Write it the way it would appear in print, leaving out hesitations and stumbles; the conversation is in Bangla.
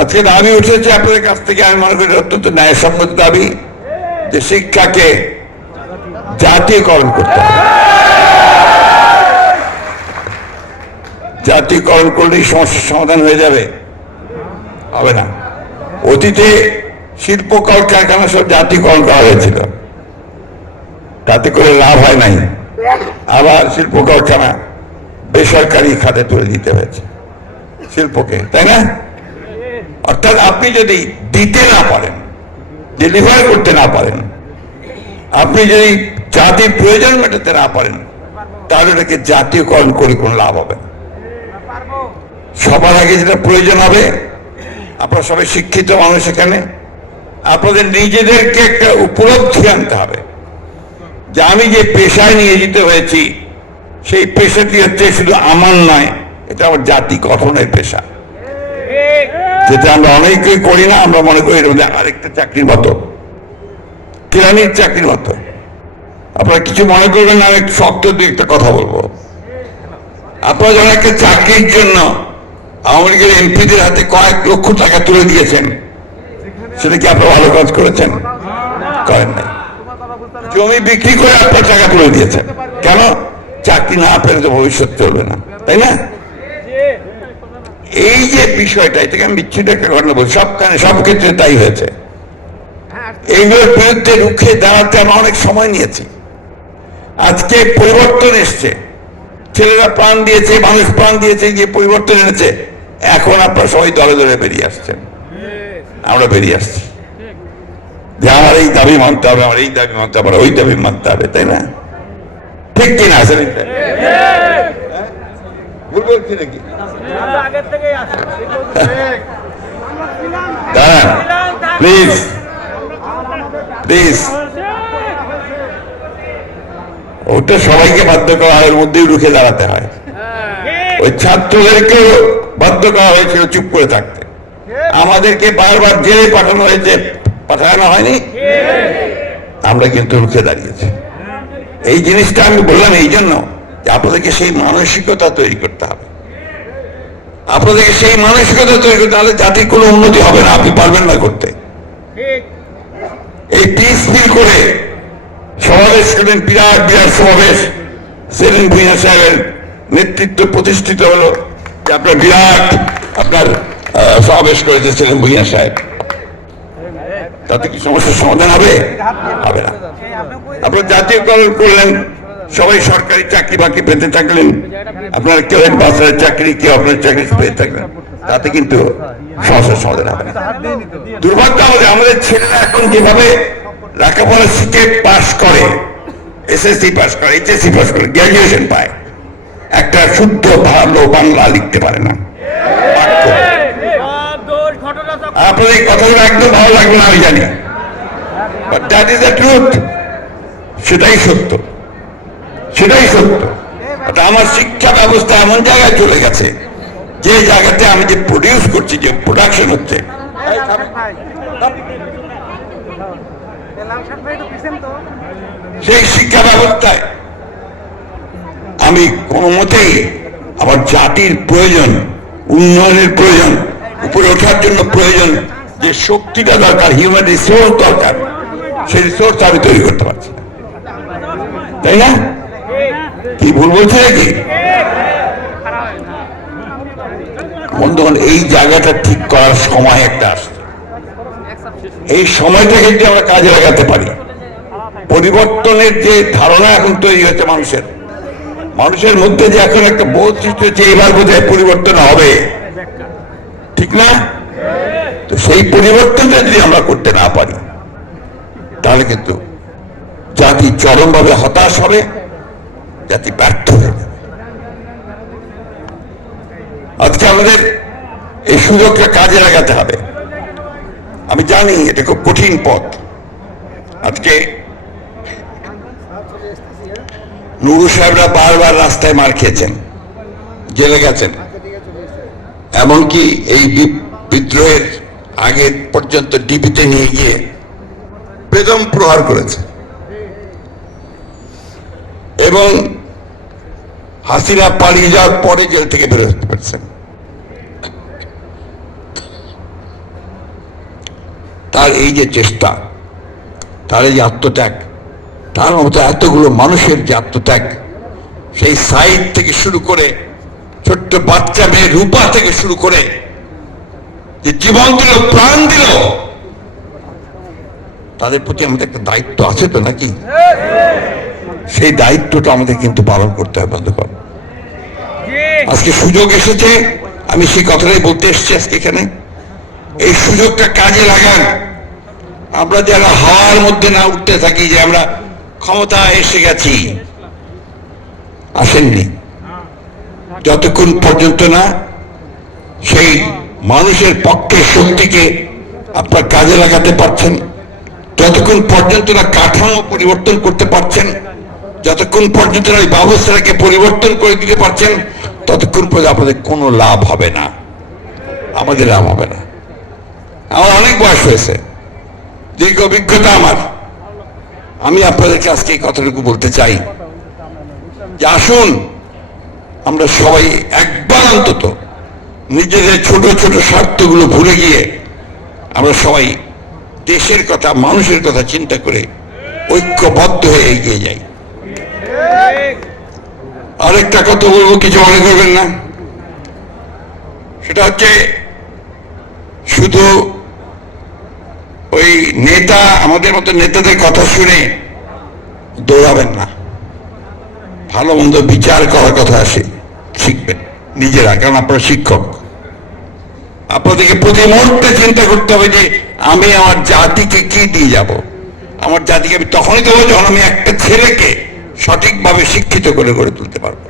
আজকে দাবি উঠেছে আপনাদের কাছ থেকে, আমি মনে করি অত্যন্ত ন্যায়সম্মত দাবি যে শিক্ষাকে জাতীয়করণ করতে হবে। জাতীয়করণ করলেই সমস্যার সমাধান হয়ে যাবে? হবে না। অতীতে শিল্প কলকারখানা সব জাতীয়করণ করা হয়েছিল, তাতে করে লাভ হয় নাই। আবার শিল্প কারখানা বেসরকারি খাতে তুলে দিতে হয়েছে শিল্পকে, তাই না? অর্থাৎ আপনি যদি দিতে না পারেন, ডেলিভার করতে না পারেন, আপনি যদি জাতির প্রয়োজন মেটাতে না পারেন, তাহলে এটাকে জাতীয়করণ করে কোনো লাভ হবে না। সবার আগে যেটা প্রয়োজন হবে, আপনারা সবাই শিক্ষিত মানুষ, এখানে আপনাদের নিজেদেরকে একটা উপলব্ধি আনতে হবে যে আমি যে পেশায় নিয়োজিত হয়েছি, সেই পেশাটি হচ্ছে শুধু আমার নয়, এটা আমার জাতি গঠনের পেশা, যেটা আমরা অনেকেই করি না। আমরা মনে করি এর মধ্যে আরেকটা চাকরির মতো, কেরানির চাকরির মতো। আপনারা কিছু মনে করবেন না, আমি একটু শক্ত দিয়ে একটা কথা বলবো। আপনারা যখন একটা চাকরির জন্য আওয়ামী লীগের এমপিদের হাতে কয়েক লক্ষ টাকা তুলে দিয়েছেন, সেটা কি আপনারা ভালো কাজ করেছেন? করেন নাই। জমি বিক্রি করে আপনার টাকা তুলে দিয়েছেন, কেন? চাকরি না পেলে তো ভবিষ্যৎ চলবে না, তাই না? এই যে বিষয়টা, এটাকে আমি বিচ্ছিন্ন একটা ঘটনা বলছি, সব ক্ষেত্রে তাই হয়েছে। এইগুলোর বিরুদ্ধে রুখে দাঁড়াতে আমরা অনেক সময় নিয়েছি। আজকে পরিবর্তন এসছে, ছেলেরা প্রাণ দিয়েছে, মানুষ প্রাণ দিয়েছে, যে পরিবর্তন এনেছে। এখন আপনারা সবাই দলে দলে বেরিয়ে আসছেন, আমরা বেরিয়ে আসছি যে আমার এই দাবি মানতে হবে, আমার এই দাবি মানতে হবে, ওই দাবি মানতে হবে, তাই না? ঠিক কিনা? আসলে ভুল বলছি নাকি? প্লিজ প্লিজ, ওটা সবাইকে বাধ্য করা হয়, ওর মধ্যেই রুখে দাঁড়াতে হয়। ওই ছাত্রদেরকেও বাধ্য করা হয়েছিল চুপ করে থাকতে, আমাদেরকে বারবার জেলে পাঠানো হয়েছে, পাঠানো হয়নি, আমরা কিন্তু রুখে দাঁড়িয়েছি। এই জিনিসটা আমি বললাম এই জন্য যে আপনাদেরকে সেই মানসিকতা তৈরি করতে হবে, আপনাদেরকে সেই মানসিকতা তৈরি করতে হলে জাতির কোনো উন্নতি হবে না, আপনি পারবেন না করতে। এই পিস ফিল করে সমাবেশ করলেন, বিরাট বিরাট সমাবেশ, সেলিম ভুঁইয়া সাহেবের নেতৃত্ব প্রতিষ্ঠিত হলো যে আপনার বিরাট আপনার সমাবেশ করেছে সেলিম ভুঁইয়া সাহেব। তাতে কি সমস্যার সমাধান হবে? হবে না। আপনার জাতীয়করণ করলেন, সবাই সরকারি চাকরি বাকি পেতে থাকলেন, আপনার কেউ বাসার চাকরি, কেউ আপনার চাকরি পেয়ে থাকলেন, তাতে কিন্তু সমস্যার সমাধান হবে না। দুর্ভাগ্য আমাদের ছেলেরা এখন যেভাবে লেখাপড়া শিখে পাশ করে, এসএসসি পাশ করে, এইচএসসি পাশ করে, গ্র্যাজুয়েশন পায়, একটা শুদ্ধ ভালো বাংলা লিখতে পারে না। আপনাদের এই কথাগুলো একদম ভালো লাগবে না, আমি জানি, but that is the truth. সেটাই সত্য, সেটাই সত্য। আমার শিক্ষা ব্যবস্থা এমন জায়গায় চলে গেছে, যে জায়গাতে আমি যে প্রডিউস করছি, যে প্রোডাকশন হচ্ছে, সেই শিক্ষা ব্যবস্থায় আমি কোনো মতেই আমার জাতির প্রয়োজন, উন্নয়নের প্রয়োজন, উপরে ওঠার জন্য প্রয়োজন যে শক্তিটা দরকার, হিউম্যান রিসোর্স দরকার, সেই রিসোর্স আমি তৈরি করতে পারছি না, তাই না? কি ভুল বলছে নাকি? বন্ধুগণ, এই জায়গাটা ঠিক করার সময় একটা আসছে। এই সময়টাকে যদি আমরা কাজে লাগাতে পারি, পরিবর্তনের যে ধারণা এখন তৈরি হচ্ছে মানুষের মধ্যে, যে এখন একটা বোধ সৃষ্টি হচ্ছে এবার বোধহয় পরিবর্তন হবে, ঠিক না? তো সেই পরিবর্তনটা যদি আমরা করতে না পারি, তাহলে কিন্তু জাতি চরমভাবে হতাশ হবে, জাতি ব্যর্থ হয়ে যাবে। আজকে আমাদের এই সুযোগটা কাজে লাগাতে হবে। আমি জানি এটা খুব কঠিন পথ। আজকে নুরু সাহেবরা বারবার রাস্তায় মার খেয়েছেন, জেলে গেছেন, এমনকি এই বিদ্রোহের আগে পর্যন্ত ডিবিতে নিয়ে গিয়ে বেদম প্রহার করেছে, এবং হাসিনা পালিয়ে যাওয়ার পরে জেল থেকে বেরোতে পারছেন। তার এই যে চেষ্টা, তার এই যে আত্মত্যাগ, তার মতো এতগুলো মানুষের যে আত্মত্যাগ, সেই সাইড থেকে শুরু করে ছোট্ট বাচ্চা মেয়ে রূপা থেকে শুরু করে যে জীবন দিল, প্রাণ দিল, তাদের প্রতি আমাদের একটা দায়িত্ব আছে তো নাকি? সেই দায়িত্বটা আমাদের কিন্তু পালন করতে হবে বন্ধুগণ। আজকে সুযোগ এসেছে, আমি সেই কথাটাই বলতে এসেছি আজকে এখানে। এই সুযোগটা কাজে লাগান। আমরা যারা হাওয়ার মধ্যে না উঠতে থাকি যে আমরা ক্ষমতা এসে গেছি, আসেননি। যতক্ষণ পর্যন্ত না সেই মানুষের পক্ষে শক্তিকে আপনার কাজে লাগাতে পারছেন, যতক্ষণ পর্যন্ত না কাঠামো পরিবর্তন করতে পারছেন, যতক্ষণ পর্যন্ত না ওই ব্যবস্থাটাকে পরিবর্তন করে দিতে পারছেন, ততক্ষণ পর্যন্ত আপনাদের কোনো লাভ হবে না, আমাদের লাভ হবে না। আমার অনেক বয়স হয়েছে, দীর্ঘ অভিজ্ঞতা আমার। আমি আপনাদেরকে আজকে এই কথাটুকু বলতে চাই যে আসুন আমরা সবাই একবার অন্তত নিজেদের ছোট ছোট স্বার্থগুলো ভুলে গিয়ে আমরা সবাই দেশের কথা, মানুষের কথা চিন্তা করে ঐক্যবদ্ধ হয়ে এগিয়ে যাই। আরেকটা কথা বলবো, কিছু মনে করবেন না। সেটা হচ্ছে শুধু ওই নেতা, আমাদের মতো নেতাদের কথা শুনে দৌড়াবেন না। ভালো মন্দ বিচার করার কথা আসে, শিখবেন নিজেরা, কারণ আপনারা শিক্ষক। আপনাদেরকে প্রতি মুহূর্তে চিন্তা করতে হবে যে আমি আমার জাতিকে কি দিয়ে যাব। আমার জাতিকে আমি তখনই দেবো যখন আমি একটা ছেলেকে সঠিকভাবে শিক্ষিত করে গড়ে তুলতে পারবো।